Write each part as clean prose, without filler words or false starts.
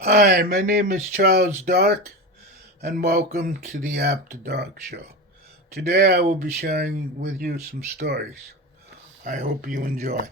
Hi, my name is Charles Dark, and welcome to the After Dark Show. Today I will be sharing with you some stories. I hope you enjoy.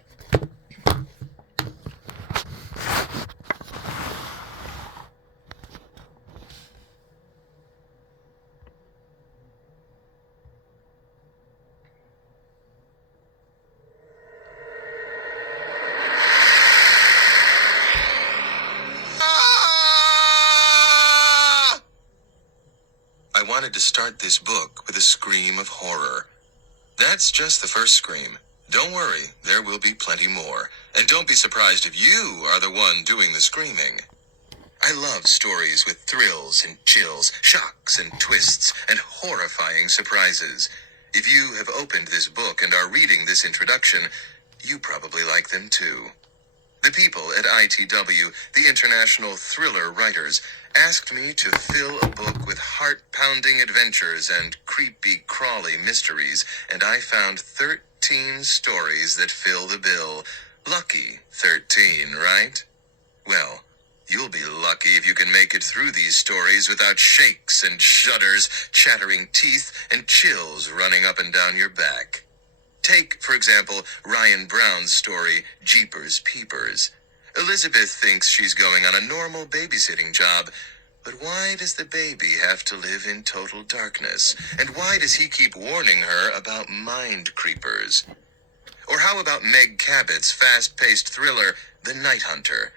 I wanted to start this book with a scream of horror. That's just the first scream. Don't worry, there will be plenty more. And don't be surprised if you are the one doing the screaming. I love stories with thrills and chills, shocks and twists, and horrifying surprises. If you have opened this book and are reading this introduction, you probably like them too. The people at ITW, the International Thriller Writers, asked me to fill a book with heart-pounding adventures and creepy-crawly mysteries, and I found 13 stories that fill the bill. Lucky 13, right? Well, you'll be lucky if you can make it through these stories without shakes and shudders, chattering teeth, and chills running up and down your back. Take, for example, Ryan Brown's story, Jeepers Peepers. Elizabeth thinks she's going on a normal babysitting job, but why does the baby have to live in total darkness? And why does he keep warning her about mind creepers? Or how about Meg Cabot's fast-paced thriller, The Night Hunter?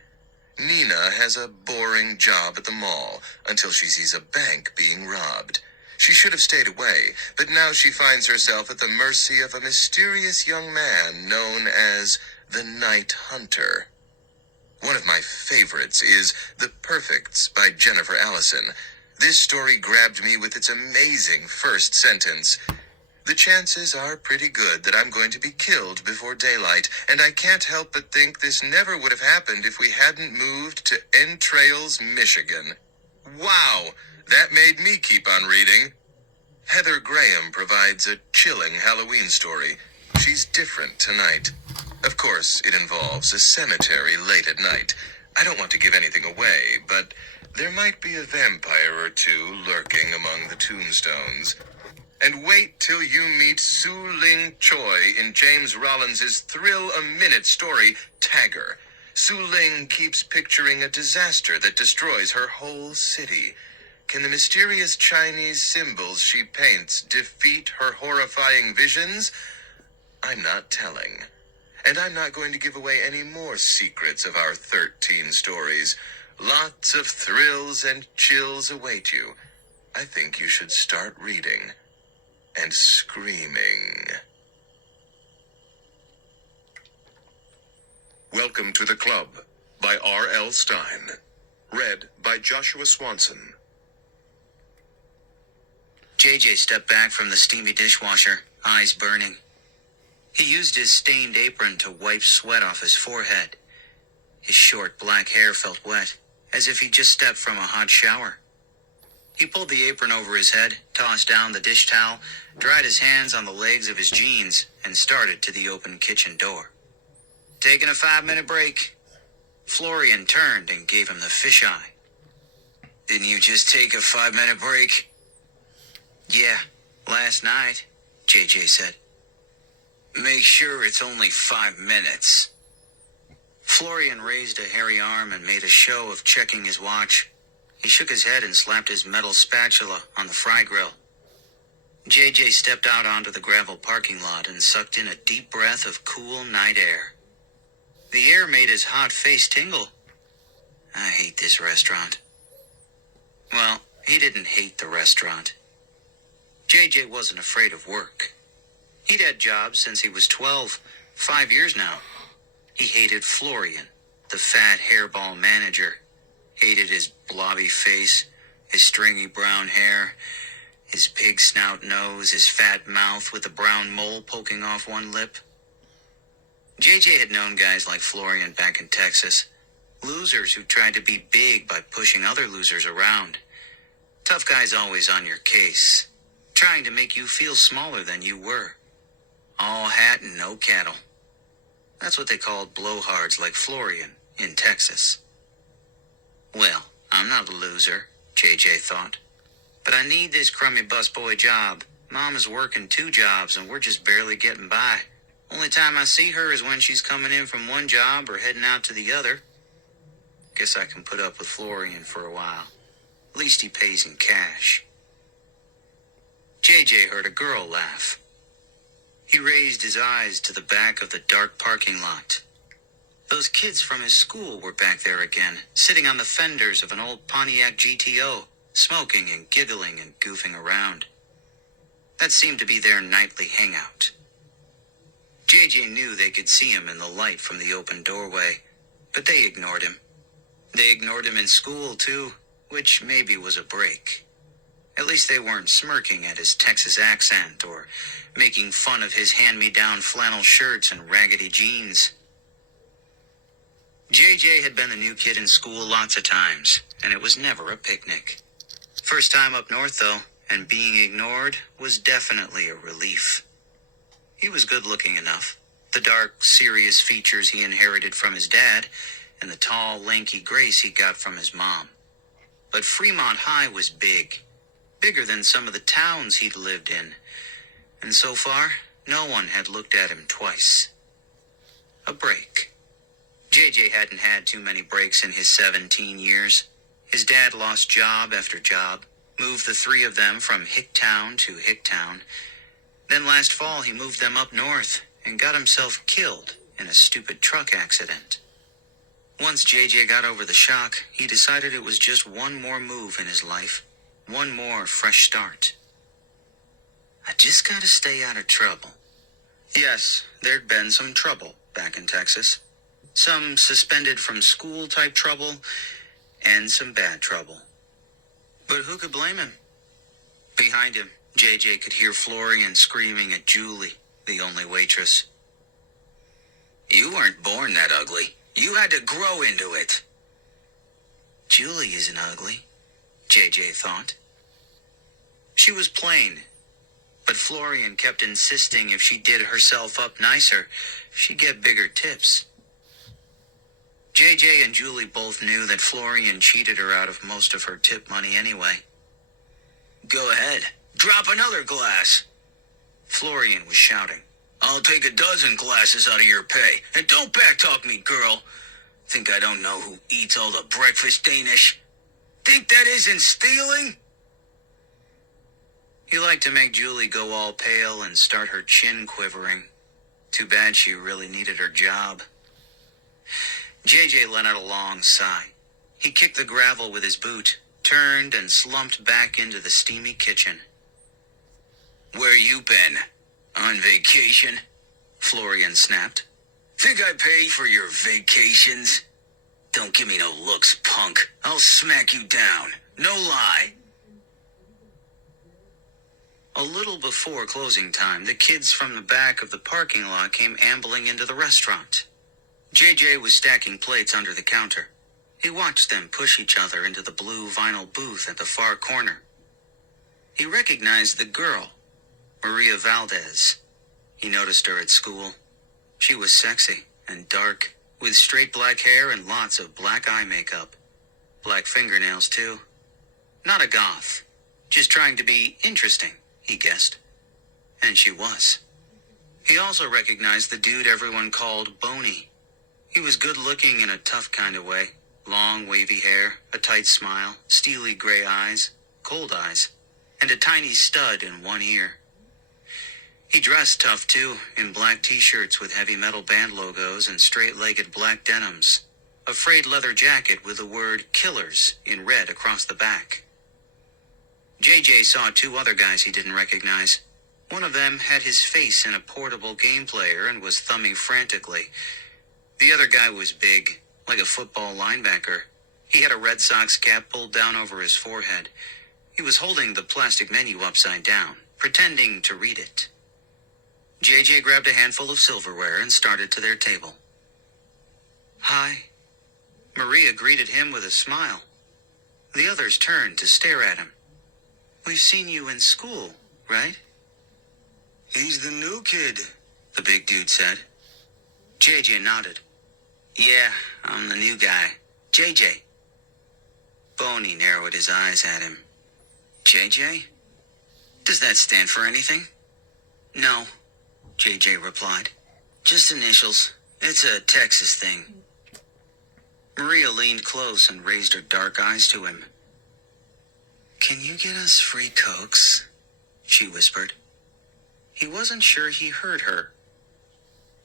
Nina has a boring job at the mall until she sees a bank being robbed. She should have stayed away, but now she finds herself at the mercy of a mysterious young man known as the Night Hunter. One of my favorites is The Perfects by Jennifer Allison. This story grabbed me with its amazing first sentence. The chances are pretty good that I'm going to be killed before daylight, and I can't help but think this never would have happened if we hadn't moved to Entrails, Michigan. Wow, that made me keep on reading. Heather Graham provides a chilling Halloween story. She's different tonight. Of course, it involves a cemetery late at night. I don't want to give anything away, but there might be a vampire or two lurking among the tombstones. And wait till you meet Su Ling Choi in James Rollins's thrill-a-minute story, Tagger. Su Ling keeps picturing a disaster that destroys her whole city. Can the mysterious Chinese symbols she paints defeat her horrifying visions? I'm not telling. And I'm not going to give away any more secrets of our 13 stories. Lots of thrills and chills await you. I think you should start reading. And screaming. Welcome to the Club by R.L. Stein. Read by Joshua Swanson. JJ stepped back from the steamy dishwasher, eyes burning. He used his stained apron to wipe sweat off his forehead. His short black hair felt wet, as if he'd just stepped from a hot shower. He pulled the apron over his head, tossed down the dish towel, dried his hands on the legs of his jeans, and started to the open kitchen door. Taking a 5-minute break. Florian turned and gave him the fisheye. Didn't you just take a 5-minute break? Yeah, last night, JJ said. Make sure it's only 5 minutes. Florian raised a hairy arm and made a show of checking his watch. He shook his head and slapped his metal spatula on the fry grill. JJ stepped out onto the gravel parking lot and sucked in a deep breath of cool night air. The air made his hot face tingle. I hate this restaurant. Well, he didn't hate the restaurant. JJ wasn't afraid of work. He'd had jobs since he was 12, 5 years now. He hated Florian, the fat hairball manager. Hated his blobby face, his stringy brown hair, his pig snout nose, his fat mouth with a brown mole poking off one lip. JJ had known guys like Florian back in Texas. Losers who tried to be big by pushing other losers around. Tough guys always on your case, trying to make you feel smaller than you were. All hat and no cattle. That's what they called blowhards like Florian in Texas. Well, I'm not a loser, JJ thought. But I need this crummy busboy job. Mom is working 2 jobs and we're just barely getting by. Only time I see her is when she's coming in from one job or heading out to the other. Guess I can put up with Florian for a while. At least he pays in cash. JJ heard a girl laugh. He raised his eyes to the back of the dark parking lot. Those kids from his school were back there again, sitting on the fenders of an old Pontiac GTO, smoking and giggling and goofing around. That seemed to be their nightly hangout. JJ knew they could see him in the light from the open doorway, but they ignored him. They ignored him in school, too, which maybe was a break. At least they weren't smirking at his Texas accent or making fun of his hand-me-down flannel shirts and raggedy jeans. JJ had been the new kid in school lots of times, and it was never a picnic. First time up north, though, and being ignored was definitely a relief. He was good-looking enough. The dark, serious features he inherited from his dad, and the tall, lanky grace he got from his mom. But Fremont High was big. Bigger than some of the towns he'd lived in. And so far, no one had looked at him twice. A break. JJ hadn't had too many breaks in his 17 years. His dad lost job after job, moved the 3 of them from Hicktown to Hicktown. Then last fall he moved them up north and got himself killed in a stupid truck accident. Once JJ got over the shock, he decided it was just one more move in his life, one more fresh start. I just gotta stay out of trouble. Yes, there'd been some trouble back in Texas. Some suspended from school type trouble, and some bad trouble. But who could blame him? Behind him, JJ could hear Florian screaming at Julie, the only waitress. You weren't born that ugly. You had to grow into it. Julie isn't ugly, JJ thought. She was plain, but Florian kept insisting if she did herself up nicer, she'd get bigger tips. JJ and Julie both knew that Florian cheated her out of most of her tip money anyway. Go ahead, drop another glass. Florian was shouting. I'll take 12 glasses out of your pay, and don't backtalk me, girl. Think I don't know who eats all the breakfast Danish? Think that isn't stealing? He liked to make Julie go all pale and start her chin quivering. Too bad she really needed her job. JJ let out a long sigh. He kicked the gravel with his boot, turned and slumped back into the steamy kitchen. Where you been? On vacation? Florian snapped. Think I pay for your vacations? Don't give me no looks, punk. I'll smack you down. No lie. A little before closing time, the kids from the back of the parking lot came ambling into the restaurant. JJ was stacking plates under the counter. He watched them push each other into the blue vinyl booth at the far corner. He recognized the girl, Maria Valdez. He noticed her at school. She was sexy and dark, with straight black hair and lots of black eye makeup. Black fingernails, too. Not a goth. Just trying to be interesting, he guessed. And she was. He also recognized the dude everyone called Boney. He was good-looking in a tough kind of way. Long, wavy hair, a tight smile, steely gray eyes, cold eyes, and a tiny stud in one ear. He dressed tough, too, in black t-shirts with heavy metal band logos and straight-legged black denims. A frayed leather jacket with the word Killers in red across the back. JJ saw 2 other guys he didn't recognize. One of them had his face in a portable game player and was thumbing frantically. The other guy was big, like a football linebacker. He had a Red Sox cap pulled down over his forehead. He was holding the plastic menu upside down, pretending to read it. JJ grabbed a handful of silverware and started to their table. Hi. Maria greeted him with a smile. The others turned to stare at him. We've seen you in school, right? He's the new kid, the big dude said. JJ nodded. Yeah, I'm the new guy. JJ. Boney narrowed his eyes at him. JJ? Does that stand for anything? No, JJ replied. Just initials. It's a Texas thing. Maria leaned close and raised her dark eyes to him. Can you get us free Cokes? She whispered. He wasn't sure he heard her.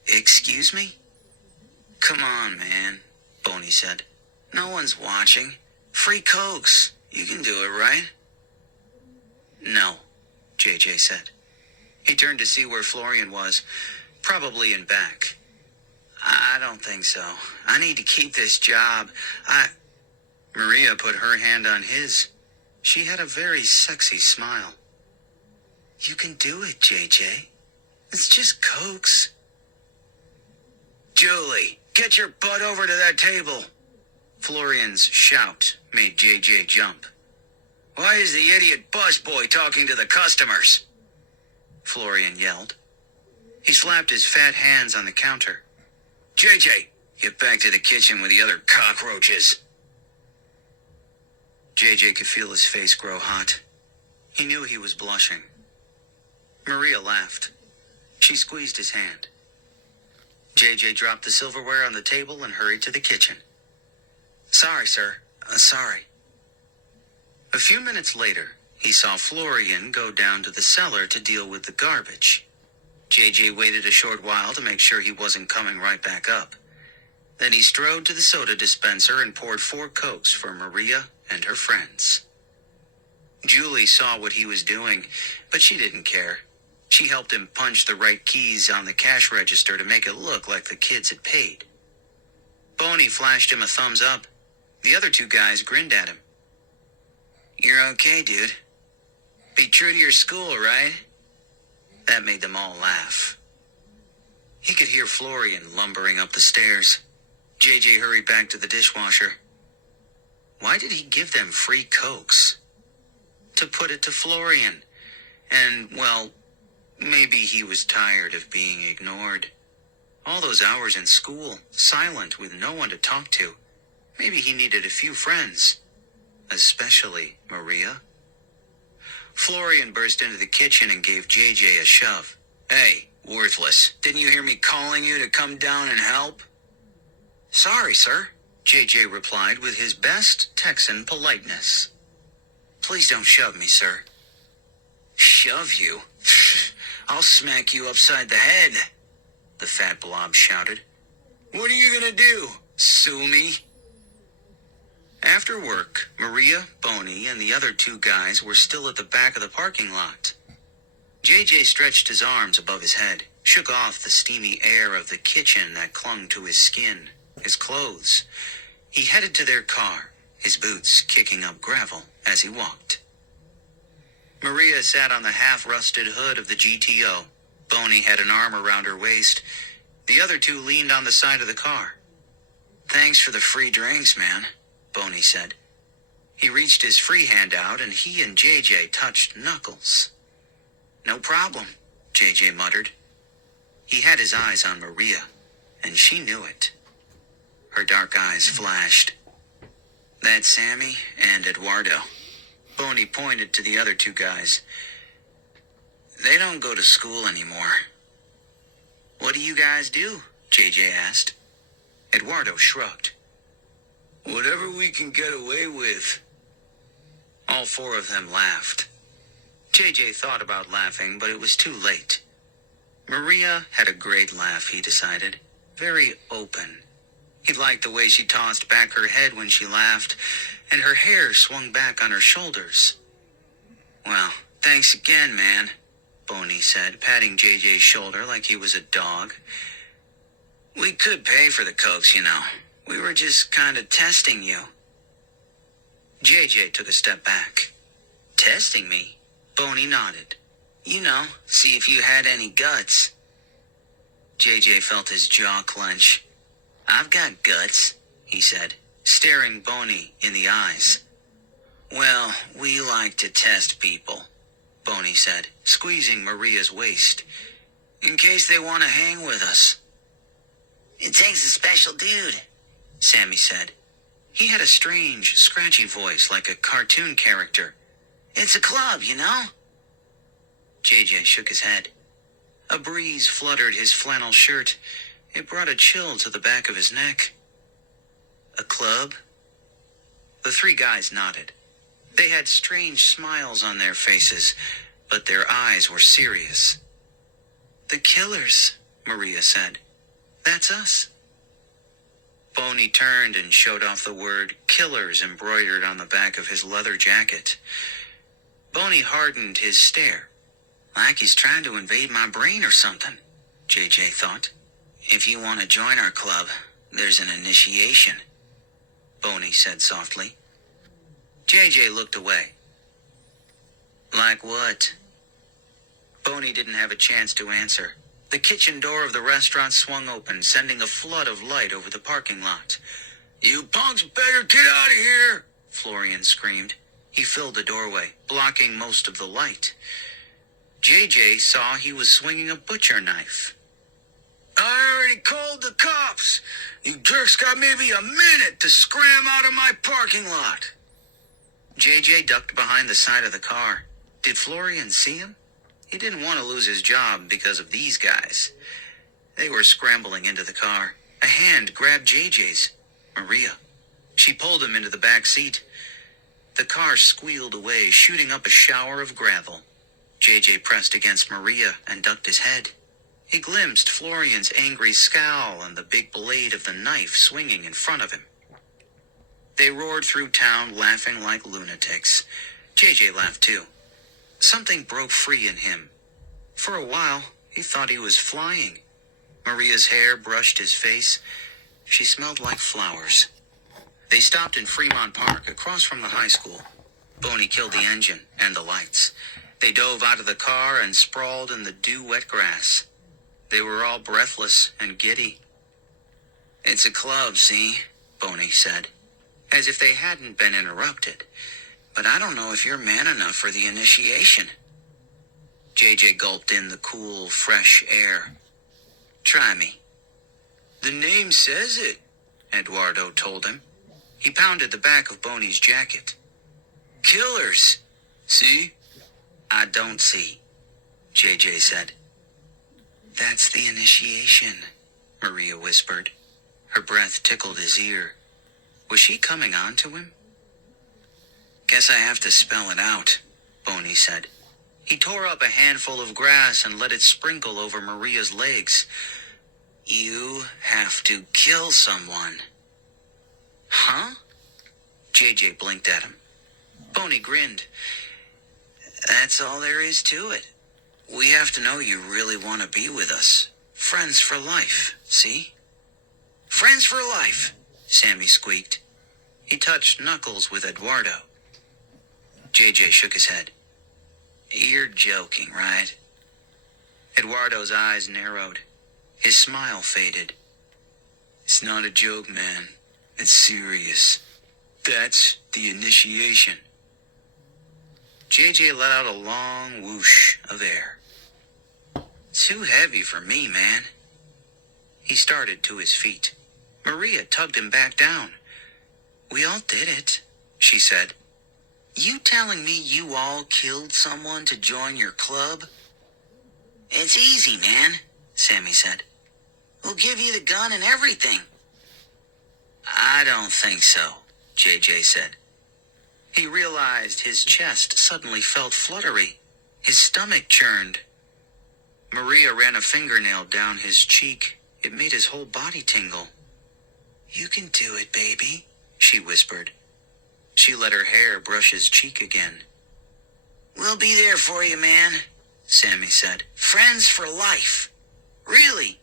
Excuse me? Come on, man, Boney said. No one's watching. Free Cokes. You can do it, right? No, JJ said. He turned to see where Florian was, probably in back. I don't think so. I need to keep this job. Maria put her hand on his. She had a very sexy smile. You can do it, JJ. It's just Cokes. Julie, get your butt over to that table. Florian's shout made JJ jump. Why is the idiot busboy talking to the customers? Florian yelled. He slapped his fat hands on the counter. JJ, get back to the kitchen with the other cockroaches. JJ could feel his face grow hot. He knew he was blushing. Maria laughed. She squeezed his hand. JJ dropped the silverware on the table and hurried to the kitchen. Sorry, sir. Sorry. A few minutes later, he saw Florian go down to the cellar to deal with the garbage. JJ waited a short while to make sure he wasn't coming right back up. Then he strode to the soda dispenser and poured 4 Cokes for Maria and her friends. Julie saw what he was doing, but she didn't care. She helped him punch the right keys on the cash register to make it look like the kids had paid. Boney flashed him a thumbs up. The other 2 guys grinned at him. You're okay, dude. Be true to your school, right? That made them all laugh. He could hear Florian lumbering up the stairs. JJ hurried back to the dishwasher. Why did he give them free Cokes? To put it to Florian. And, well, maybe he was tired of being ignored. All those hours in school, silent with no one to talk to. Maybe he needed a few friends. Especially Maria. Florian burst into the kitchen and gave JJ a shove. Hey, worthless. Didn't you hear me calling you to come down and help? Sorry, sir, JJ replied with his best Texan politeness. Please don't shove me, sir. Shove you? I'll smack you upside the head, the fat blob shouted. What are you gonna do? Sue me? After work, Maria, Boney, and the other 2 guys were still at the back of the parking lot. JJ stretched his arms above his head, shook off the steamy air of the kitchen that clung to his skin, his clothes. He headed to their car, his boots kicking up gravel as he walked. Maria sat on the half-rusted hood of the GTO. Boney had an arm around her waist. The other 2 leaned on the side of the car. Thanks for the free drinks, man, Boney said. He reached his free hand out and he and JJ touched knuckles. No problem, JJ muttered. He had his eyes on Maria, and she knew it. Her dark eyes flashed. That's Sammy and Eduardo. Boney pointed to the other 2 guys. They don't go to school anymore. What do you guys do? JJ asked. Eduardo shrugged. Whatever we can get away with. All 4 of them laughed. JJ thought about laughing, but it was too late. Maria had a great laugh, he decided. Very open. He liked the way she tossed back her head when she laughed, and her hair swung back on her shoulders. Well, thanks again, man, Boney said, patting JJ's shoulder like he was a dog. We could pay for the Cokes, you know. We were just kind of testing you. JJ took a step back. Testing me? Boney nodded. You know, see if you had any guts. JJ felt his jaw clench. I've got guts, he said, staring Boney in the eyes. Well, we like to test people, Boney said, squeezing Maria's waist. In case they want to hang with us. It takes a special dude, Sammy said. He had a strange, scratchy voice like a cartoon character. "It's a club, you know?" JJ shook his head. A breeze fluttered his flannel shirt. It brought a chill to the back of his neck. "A club?" The three guys nodded. They had strange smiles on their faces, but their eyes were serious. "The Killers," Maria said. "That's us." Boney turned and showed off the word Killers embroidered on the back of his leather jacket. Boney hardened his stare. "Like he's trying to invade my brain or something," JJ thought. "If you want to join our club, there's an initiation," Boney said softly. JJ looked away. "Like what?" Boney didn't have a chance to answer. The kitchen door of the restaurant swung open, sending a flood of light over the parking lot. "You punks better get out of here!" Florian screamed. He filled the doorway, blocking most of the light. JJ saw he was swinging a butcher knife. "I already called the cops. You jerks got maybe a minute to scram out of my parking lot." JJ ducked behind the side of the car. Did Florian see him? He didn't want to lose his job because of these guys. They were scrambling into the car. A hand grabbed JJ's. Maria. She pulled him into the back seat. The car squealed away, shooting up a shower of gravel. JJ pressed against Maria and ducked his head. He glimpsed Florian's angry scowl and the big blade of the knife swinging in front of him. They roared through town, laughing like lunatics. JJ laughed too. Something broke free in him. For a while, he thought he was flying. Maria's hair brushed his face. She smelled like flowers. They stopped in Fremont Park, across from the high school. Boney killed the engine and the lights. They dove out of the car and sprawled in the dew-wet grass. They were all breathless and giddy. "It's a club, see?" Boney said, as if they hadn't been interrupted. "But I don't know if you're man enough for the initiation." JJ gulped in the cool, fresh air. "Try me." "The name says it," Eduardo told him. He pounded the back of Boney's jacket. "Killers. See?" "I don't see," JJ said. "That's the initiation," Maria whispered. Her breath tickled his ear. Was she coming on to him? "Guess I have to spell it out," Boney said. He tore up a handful of grass and let it sprinkle over Maria's legs. "You have to kill someone." "Huh?" JJ blinked at him. Boney grinned. "That's all there is to it. We have to know you really want to be with us. Friends for life, see?" "Friends for life," Sammy squeaked. He touched knuckles with Eduardo. JJ shook his head. "You're joking, right?" Eduardo's eyes narrowed. His smile faded. "It's not a joke, man. It's serious. That's the initiation." JJ let out a long whoosh of air. "Too heavy for me, man." He started to his feet. Maria tugged him back down. "We all did it," she said. "You telling me you all killed someone to join your club?" "It's easy, man," Sammy said. "We'll give you the gun and everything." "I don't think so," JJ said. He realized his chest suddenly felt fluttery. His stomach churned. Maria ran a fingernail down his cheek. It made his whole body tingle. "You can do it, baby," she whispered. She let her hair brush his cheek again. "We'll be there for you, man," Sammy said. "Friends for life. Really."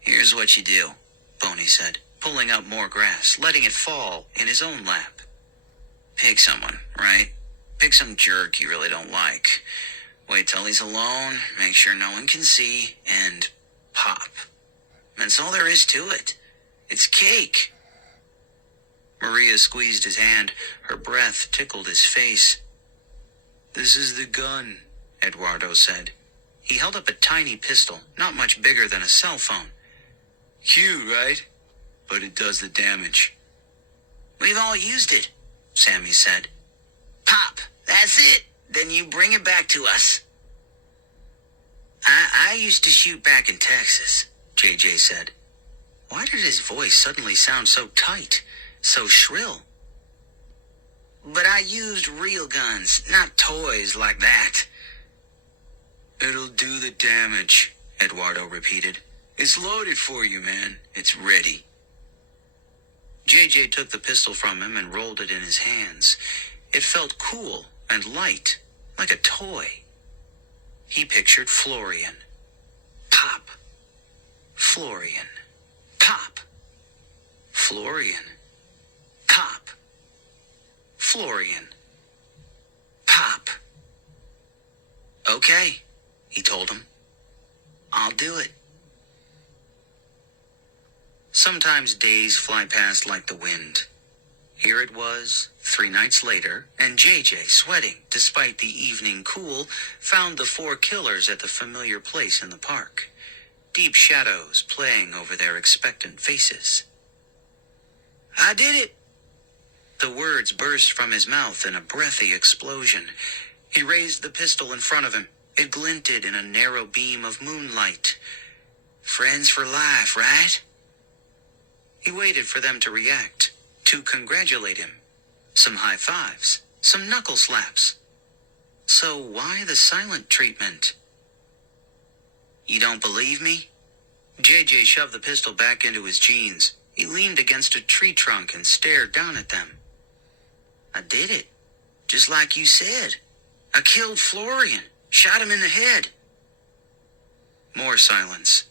"Here's what you do," Boney said, pulling up more grass, letting it fall in his own lap. "Pick someone, right? Pick some jerk you really don't like. Wait till he's alone, make sure no one can see, and pop. That's all there is to it. It's cake." Maria squeezed his hand. Her breath tickled his face. "This is the gun," Eduardo said. He held up a tiny pistol, not much bigger than a cell phone. "Cute, right? But it does the damage. We've all used it, Sammy said. Pop, that's it. Then you bring it back to us. I used to shoot back in Texas, JJ said. Why did his voice suddenly sound so tight, so shrill? But I used real guns, not toys like that. It'll do the damage, Eduardo repeated. It's loaded for you, man. It's ready. JJ took the pistol from him and rolled it in his hands. It felt cool and light, like a toy. He pictured Florian. Pop. Florian. Pop. Florian. Pop. Florian. Pop. Okay, he told him. I'll do it. Sometimes days fly past like the wind. Here it was, 3 nights later, and JJ, sweating despite the evening cool, found the 4 killers at the familiar place in the park. Deep shadows playing over their expectant faces. I did it! The words burst from his mouth in a breathy explosion. He raised the pistol in front of him. It glinted in a narrow beam of moonlight. Friends for life, right? He waited for them to react, to congratulate him. Some high fives, some knuckle slaps. So why the silent treatment? You don't believe me? JJ shoved the pistol back into his jeans. He leaned against a tree trunk and stared down at them. I did it, just like you said. I killed Florian, shot him in the head. More silence.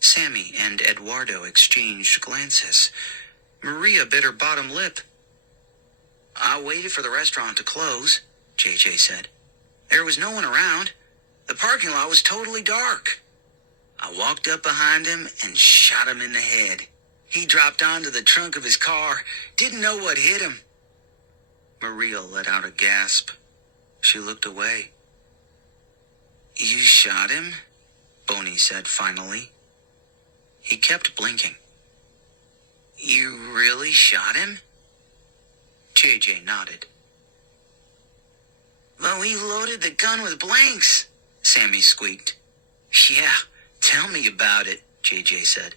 Sammy and Eduardo exchanged glances. Maria bit her bottom lip. I waited for the restaurant to close, JJ said. There was no one around. The parking lot was totally dark. I walked up behind him and shot him in the head. He dropped onto the trunk of his car, didn't know what hit him. Maria let out a gasp. She looked away. You shot him? Boney said finally. He kept blinking. You really shot him? JJ nodded. But we loaded the gun with blanks, Sammy squeaked. Yeah, tell me about it, JJ said.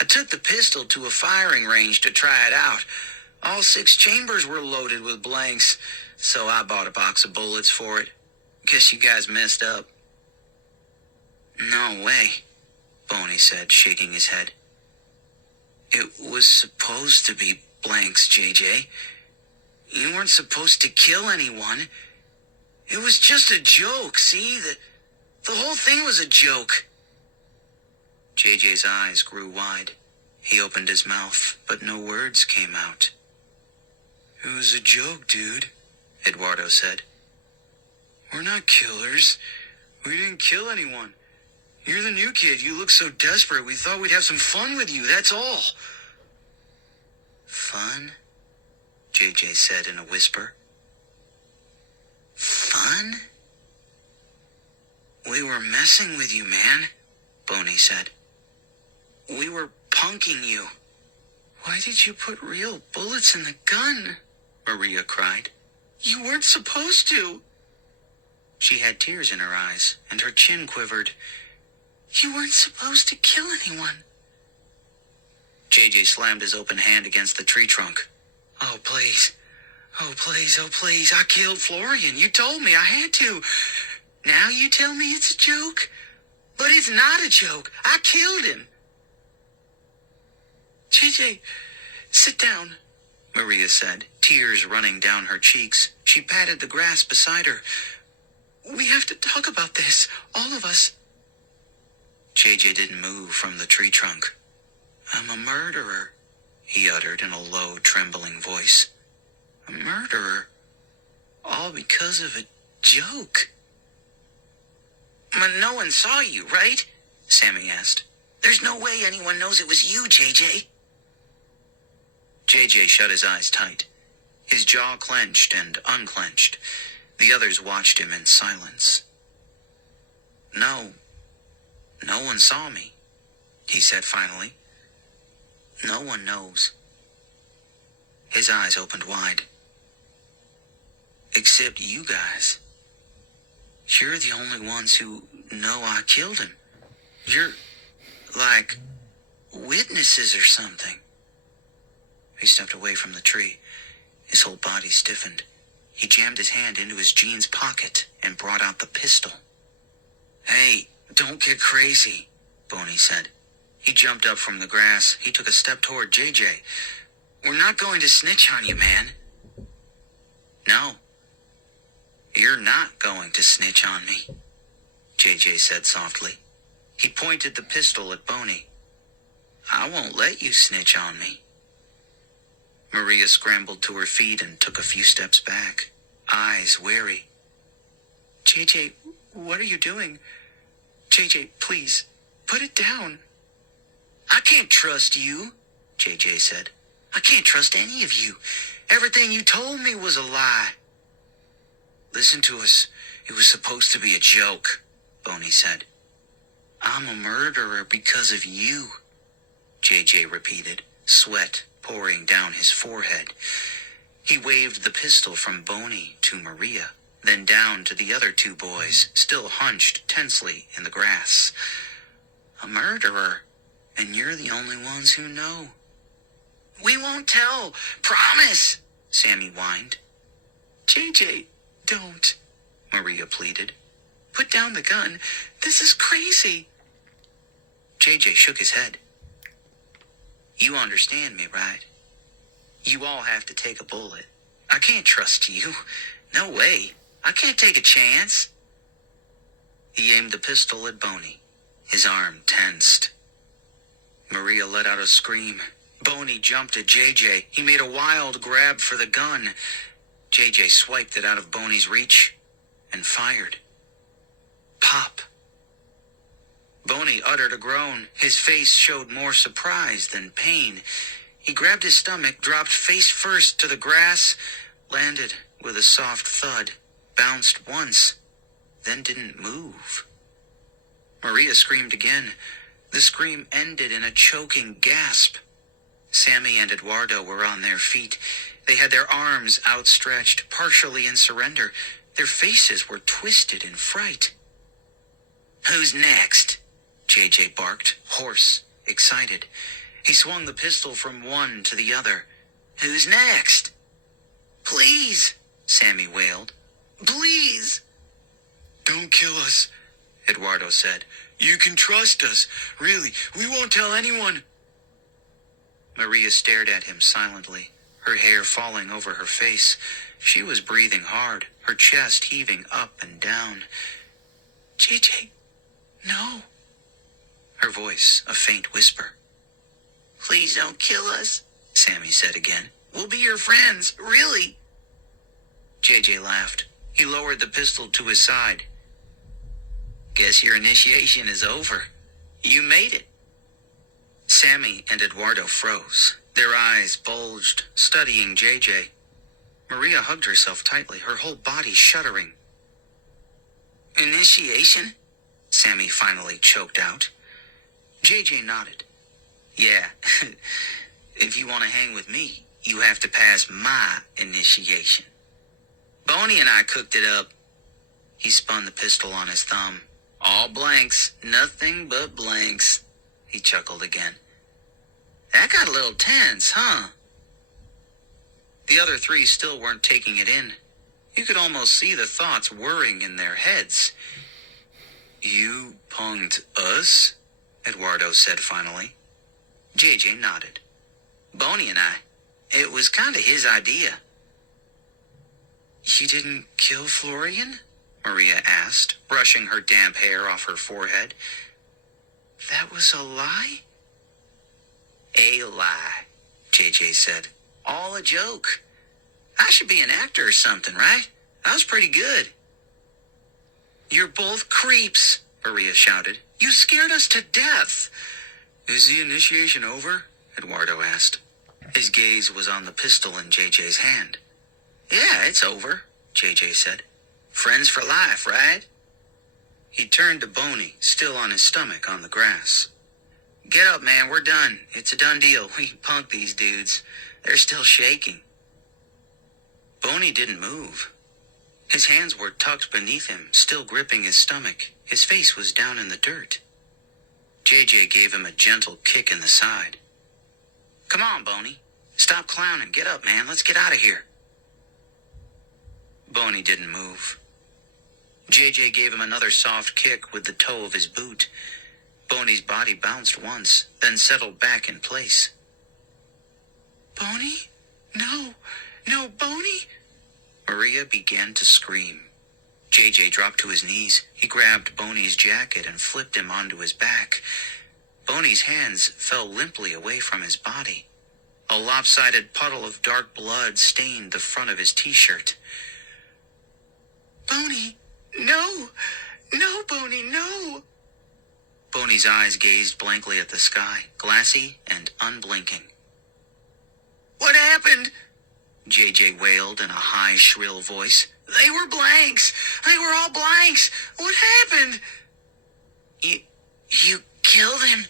I took the pistol to a firing range to try it out. All 6 chambers were loaded with blanks, so I bought a box of bullets for it. Guess you guys messed up. No way, Boney said, shaking his head. It was supposed to be blanks, JJ. You weren't supposed to kill anyone. It was just a joke, see? The whole thing was a joke. JJ's eyes grew wide. He opened his mouth, but no words came out. It was a joke, dude, Eduardo said. We're not killers. We didn't kill anyone. You're the new kid. You look so desperate. We thought we'd have some fun with you, that's all. Fun? JJ said in a whisper. Fun? We were messing with you, man, Boney said. We were punking you. Why did you put real bullets in the gun? Maria cried. You weren't supposed to. She had tears in her eyes, and her chin quivered. You weren't supposed to kill anyone. JJ slammed his open hand against the tree trunk. Oh, please. Oh, please, oh, please. I killed Florian. You told me I had to. Now you tell me it's a joke? But it's not a joke. I killed him. JJ, sit down, Maria said, tears running down her cheeks. She patted the grass beside her. We have to talk about this, all of us. JJ didn't move from the tree trunk. I'm a murderer, he uttered in a low, trembling voice. A murderer? All because of a joke. But no one saw you, right? Sammy asked. There's no way anyone knows it was you, JJ. JJ shut his eyes tight. His jaw clenched and unclenched. The others watched him in silence. No one saw me, he said finally. No one knows. His eyes opened wide. Except you guys. You're the only ones who know I killed him. You're, like, witnesses or something. He stepped away from the tree. His whole body stiffened. He jammed his hand into his jeans pocket and brought out the pistol. Hey, don't get crazy, Boney said. He jumped up from the grass. He took a step toward JJ. We're not going to snitch on you, man. No. You're not going to snitch on me, JJ said softly. He pointed the pistol at Boney. I won't let you snitch on me. Maria scrambled to her feet and took a few steps back, eyes wary. JJ, what are you doing? JJ, please, put it down. I can't trust you, JJ said. I can't trust any of you. Everything you told me was a lie. Listen to us. It was supposed to be a joke, Boney said. I'm a murderer because of you, JJ repeated, sweat pouring down his forehead. He waved the pistol from Boney to Maria, then down to the other two boys, still hunched tensely in the grass. A murderer, and you're the only ones who know. We won't tell, promise, Sammy whined. JJ, don't, Maria pleaded. Put down the gun. This is crazy. JJ shook his head. You understand me, right? You all have to take a bullet. I can't trust you. No way. I can't take a chance. He aimed the pistol at Boney. His arm tensed. Maria let out a scream. Boney jumped at JJ. He made a wild grab for the gun. JJ swiped it out of Boney's reach and fired. Pop. Boney uttered a groan. His face showed more surprise than pain. He grabbed his stomach, dropped face first to the grass, landed with a soft thud, bounced once, then didn't move. Maria screamed again. The scream ended in a choking gasp. Sammy and Eduardo were on their feet. They had their arms outstretched, partially in surrender. Their faces were twisted in fright. Who's next? JJ barked, hoarse, excited. He swung the pistol from one to the other. Who's next? Please, Sammy wailed. Please. Don't kill us, Eduardo said. You can trust us. Really, we won't tell anyone. Maria stared at him silently, her hair falling over her face. She was breathing hard, her chest heaving up and down. JJ, no. Her voice a faint whisper. Please don't kill us, Sammy said again. We'll be your friends, really. JJ laughed. He lowered the pistol to his side. Guess your initiation is over. You made it. Sammy and Eduardo froze. Their eyes bulged, studying JJ. Maria hugged herself tightly, her whole body shuddering. Initiation? Sammy finally choked out. JJ nodded. Yeah, if you want to hang with me, you have to pass my initiation. Boney and I cooked it up. He spun the pistol on his thumb. All blanks, nothing but blanks. He chuckled again. That got a little tense, huh? The other three still weren't taking it in. You could almost see the thoughts whirring in their heads. You punked us? Eduardo said finally. JJ nodded. Boney and I. It was kind of his idea. You didn't kill Florian? Maria asked, brushing her damp hair off her forehead. That was a lie? A lie, JJ said. All a joke. I should be an actor or something, right? I was pretty good. You're both creeps, Maria shouted. You scared us to death. Is the initiation over? Eduardo asked. His gaze was on the pistol in JJ's hand. Yeah, it's over, JJ said. Friends for life, right? He turned to Boney, still on his stomach on the grass. Get up, man, we're done. It's a done deal. We punked these dudes. They're still shaking. Boney didn't move. His hands were tucked beneath him, still gripping his stomach. His face was down in the dirt. JJ gave him a gentle kick in the side. Come on, Boney. Stop clowning. Get up, man. Let's get out of here. Boney didn't move. JJ gave him another soft kick with the toe of his boot. Boney's body bounced once, then settled back in place. Boney? No, Boney! Maria began to scream. JJ dropped to his knees. He grabbed Boney's jacket and flipped him onto his back. Boney's hands fell limply away from his body. A lopsided puddle of dark blood stained the front of his t-shirt. Boney, no! No, Boney, no! Boney's eyes gazed blankly at the sky, glassy and unblinking. What happened? JJ wailed in a high, shrill voice. They were blanks! They were all blanks! What happened? You killed him,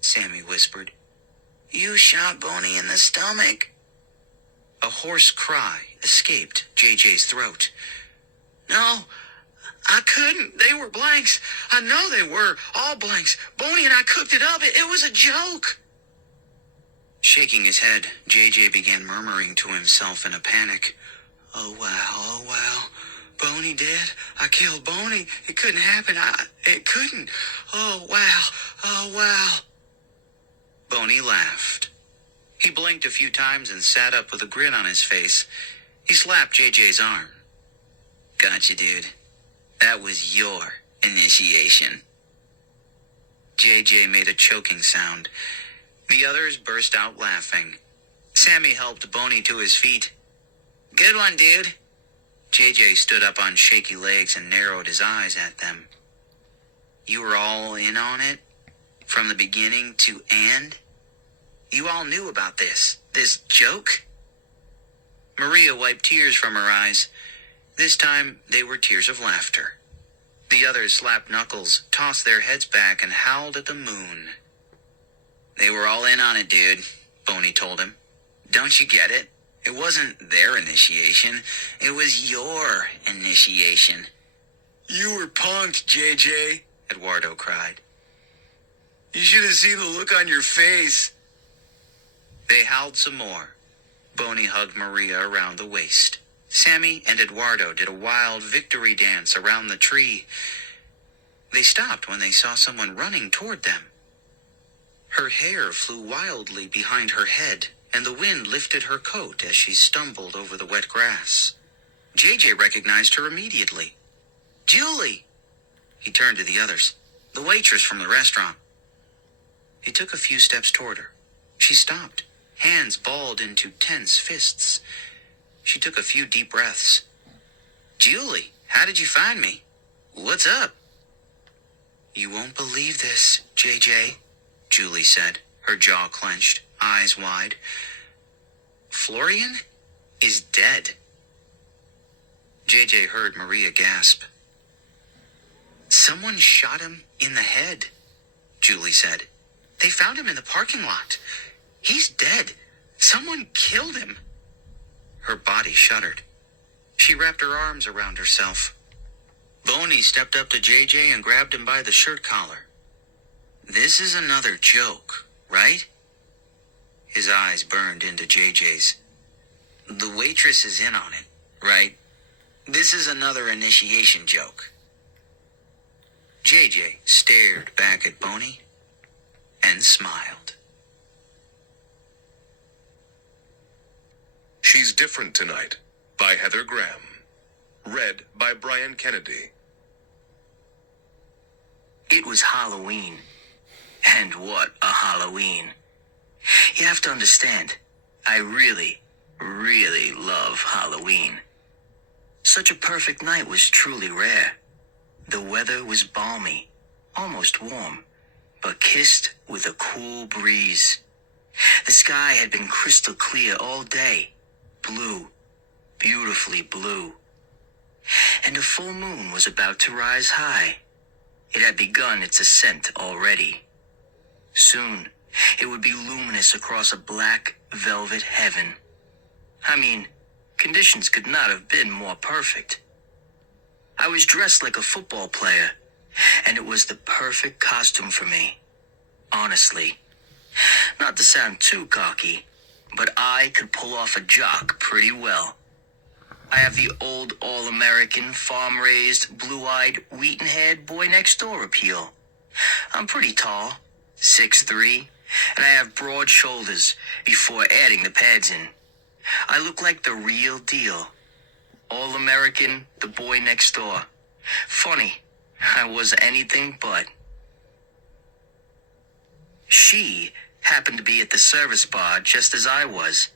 Sammy whispered. You shot Boney in the stomach. A hoarse cry escaped JJ's throat. No, I couldn't. They were blanks. I know they were. All blanks. Boney and I cooked it up. It was a joke. Shaking his head, JJ began murmuring to himself in a panic. Oh, wow. Boney dead? I killed Boney. It couldn't happen. It couldn't. Oh, wow. Boney laughed. He blinked a few times and sat up with a grin on his face. He slapped JJ's arm. Gotcha, dude. That was your initiation. JJ made a choking sound. The others burst out laughing. Sammy helped Boney to his feet. Good one, dude. JJ stood up on shaky legs and narrowed his eyes at them. You were all in on it? From the beginning to end? You all knew about this joke? Maria wiped tears from her eyes. This time, they were tears of laughter. The others slapped knuckles, tossed their heads back, and howled at the moon. They were all in on it, dude, Boney told him. Don't you get it? It wasn't their initiation. It was your initiation. You were punked, JJ, Eduardo cried. You should have seen the look on your face. They howled some more. Boney hugged Maria around the waist. Sammy and Eduardo did a wild victory dance around the tree. They stopped when they saw someone running toward them. Her hair flew wildly behind her head, and the wind lifted her coat as she stumbled over the wet grass. JJ recognized her immediately. Julie! He turned to the others. The waitress from the restaurant. He took a few steps toward her. She stopped, hands balled into tense fists. She took a few deep breaths. Julie, how did you find me? What's up? You won't believe this, JJ, Julie said, her jaw clenched, eyes wide. Florian is dead. JJ heard Maria gasp. Someone shot him in the head, Julie said. They found him in the parking lot. He's dead. Someone killed him. Her body shuddered. She wrapped her arms around herself. Boney stepped up to JJ and grabbed him by the shirt collar. This is another joke, right? His eyes burned into JJ's. The waitress is in on it, right? This is another initiation joke. JJ stared back at Boney and smiled. She's Different Tonight by Heather Graham. Read by Brian Kennedy. It was Halloween. And what a Halloween. You have to understand, I really love Halloween. Such a perfect night was truly rare. The weather was balmy, almost warm, but kissed with a cool breeze. The sky had been crystal clear all day, blue, beautifully blue. And a full moon was about to rise high. It had begun its ascent already. Soon, it would be luminous across a black velvet heaven. I mean, conditions could not have been more perfect. I was dressed like a football player, and it was the perfect costume for me. Honestly. Not to sound too cocky, but I could pull off a jock pretty well. I have the old all-American, farm-raised, blue-eyed, wheaten-haired boy-next-door appeal. I'm pretty tall, 6'3", and I have broad shoulders before adding the pads in. I look like the real deal. All-American, the boy next door. Funny, I was anything but. She happened to be at the service bar just as I was,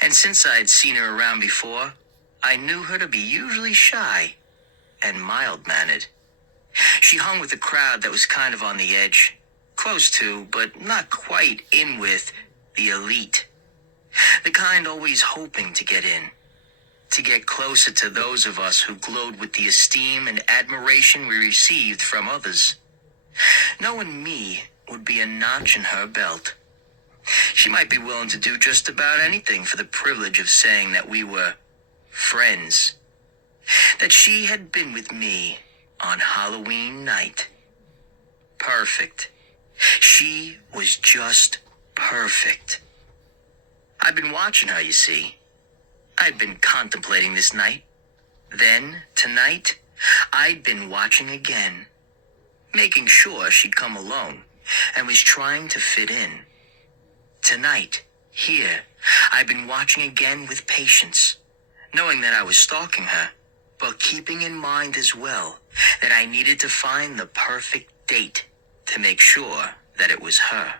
and since I'd seen her around before, I knew her to be usually shy and mild-mannered. She hung with a crowd that was kind of on the edge, close to, but not quite in with, the elite. The kind always hoping to get in, to get closer to those of us who glowed with the esteem and admiration we received from others. Knowing me would be a notch in her belt. She might be willing to do just about anything for the privilege of saying that we were friends. That she had been with me on Halloween night. Perfect. She was just perfect. I'd been watching her, you see. I'd been contemplating this night. Then, tonight, I'd been watching again. Making sure she'd come alone, and was trying to fit in. Tonight, here, I've been watching again with patience, knowing that I was stalking her, but keeping in mind as well that I needed to find the perfect date to make sure that it was her.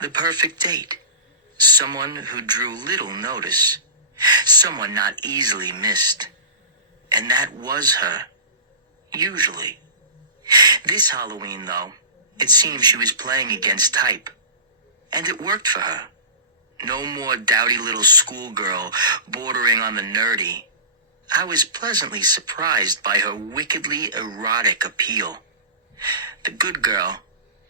The perfect date. Someone who drew little notice. Someone not easily missed. And that was her. Usually. This Halloween, though, it seemed she was playing against type. And it worked for her. No more dowdy little schoolgirl bordering on the nerdy. I was pleasantly surprised by her wickedly erotic appeal. The good girl,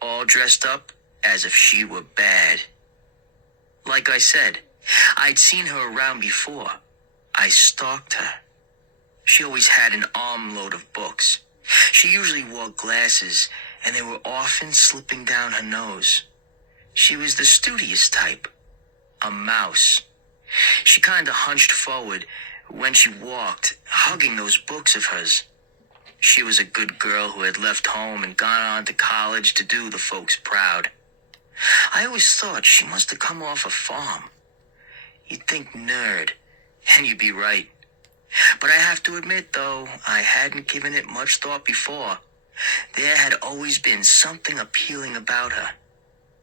all dressed up as if she were bad. Like I said, I'd seen her around before. I stalked her. She always had an armload of books. She usually wore glasses, and they were often slipping down her nose. She was the studious type. A mouse. She kinda hunched forward when she walked, hugging those books of hers. She was a good girl who had left home and gone on to college to do the folks proud. I always thought she must have come off a farm. You'd think nerd, and you'd be right. But I have to admit, though, I hadn't given it much thought before. There had always been something appealing about her.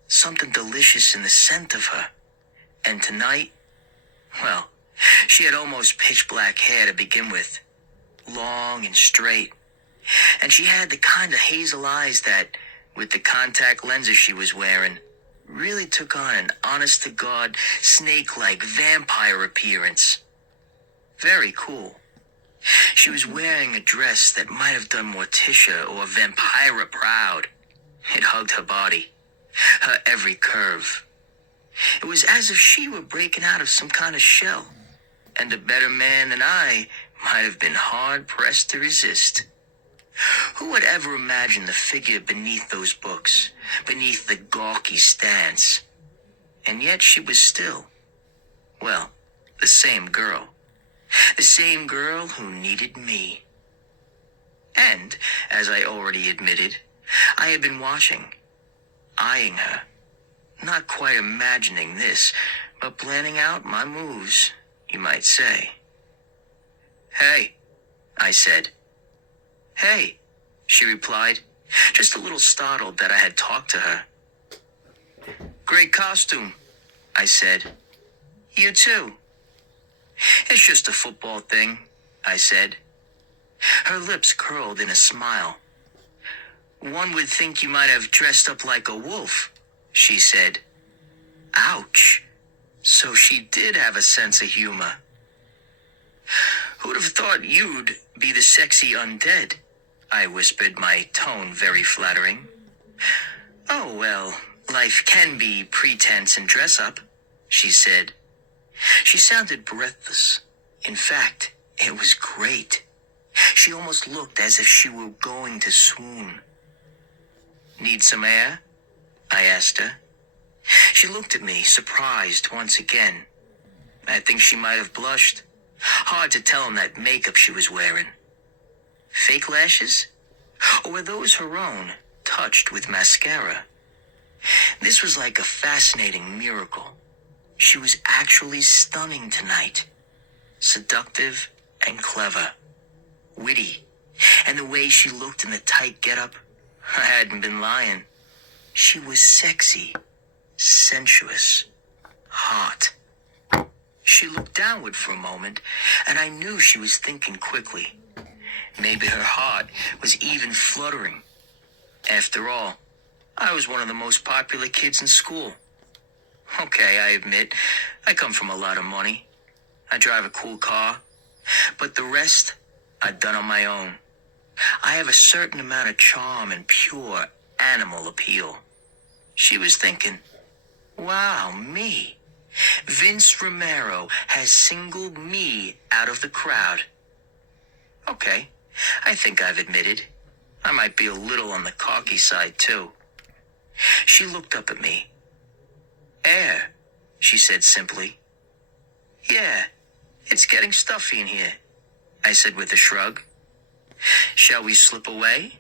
Something delicious in the scent of her. And tonight, well, she had almost pitch black hair to begin with. Long and straight. And she had the kind of hazel eyes that, with the contact lenses she was wearing, really took on an honest-to-God, snake-like vampire appearance. Very cool. She was wearing a dress that might have done Morticia or Vampira proud. It hugged her body, her every curve. It was as if she were breaking out of some kind of shell, and a better man than I might have been hard-pressed to resist. Who would ever imagine the figure beneath those books, beneath the gawky stance? And yet she was still, well, the same girl. The same girl who needed me. And, as I already admitted, I had been watching, eyeing her, not quite imagining this, but planning out my moves, you might say. "Hey," I said. "Hey," she replied, just a little startled that I had talked to her. "Great costume," I said. "You too." "It's just a football thing," I said. Her lips curled in a smile. "One would think you might have dressed up like a wolf," she said. Ouch. So she did have a sense of humor. "Who'd have thought you'd be the sexy undead?" I whispered, my tone very flattering. "Oh, well, Life can be pretense and dress up, she said. She sounded breathless. In fact, it was great. She almost looked as if she were going to swoon. Need some air? I asked her. She looked at me, surprised once again. I think she might have blushed. Hard to tell in that makeup she was wearing. Fake lashes? Or were those her own, touched with mascara? This was like a fascinating miracle. She was actually stunning tonight. Seductive and clever. Witty. And the way she looked in the tight getup, I hadn't been lying. She was sexy, sensuous, hot. She looked downward for a moment, and I knew she was thinking quickly. Maybe her heart was even fluttering. After all, I was one of the most popular kids in school. Okay, I admit, I come from a lot of money. I drive a cool car. But the rest, I've done on my own. I have a certain amount of charm and pure animal appeal. She was thinking, wow, me. Vince Romero has singled me out of the crowd. Okay, I think I've admitted. I might be a little on the cocky side, too. She looked up at me. Air, she said simply. Yeah, it's getting stuffy in here, I said with a shrug. Shall we slip away?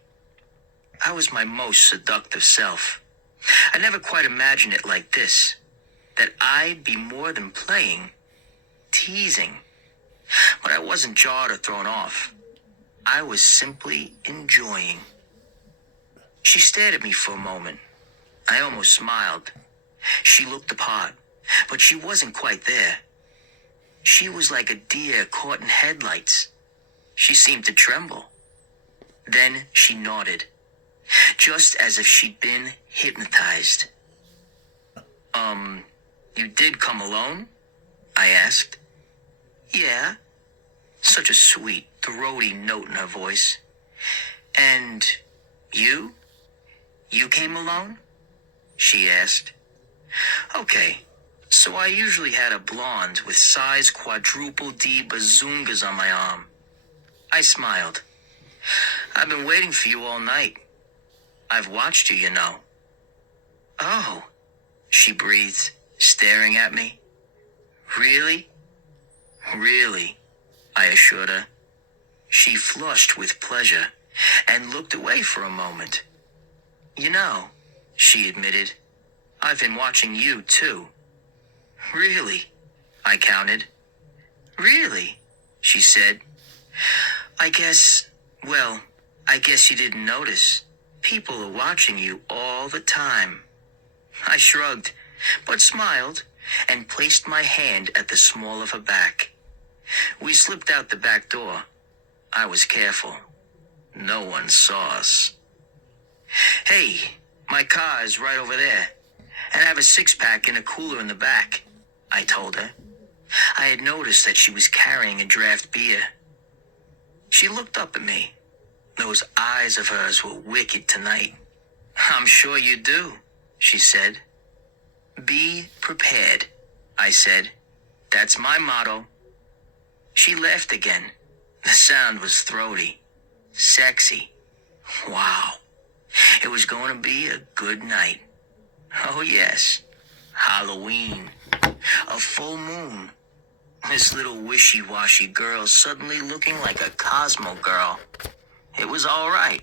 I was my most seductive self. I never quite imagined it like this, that I'd be more than playing, teasing. But I wasn't jarred or thrown off. I was simply enjoying. She stared at me for a moment. I almost smiled. She looked the part, but she wasn't quite there. She was like a deer caught in headlights. She seemed to tremble. Then she nodded, just as if she'd been hypnotized. You did come alone? I asked. Yeah. Such a sweet, throaty note in her voice. And you? You came alone? She asked. Okay, so I usually had a blonde with size quadruple D bazungas on my arm. I smiled. I've been waiting for you all night. I've watched you, you know. Oh, she breathed, staring at me. Really? Really, I assured her. She flushed with pleasure and looked away for a moment. You know, she admitted, I've been watching you, too. Really? I counted. Really? She said. I guess you didn't notice. People are watching you all the time. I shrugged, but smiled and placed my hand at the small of her back. We slipped out the back door. I was careful. No one saw us. Hey, my car is right over there, and I have a six-pack in a cooler in the back, I told her. I had noticed that she was carrying a draft beer. She looked up at me. Those eyes of hers were wicked tonight. I'm sure you do, she said. Be prepared, I said. That's my motto. She laughed again. The sound was throaty, sexy. Wow. It was going to be a good night. Oh, yes. Halloween. A full moon. This little wishy-washy girl suddenly looking like a Cosmo girl. It was all right.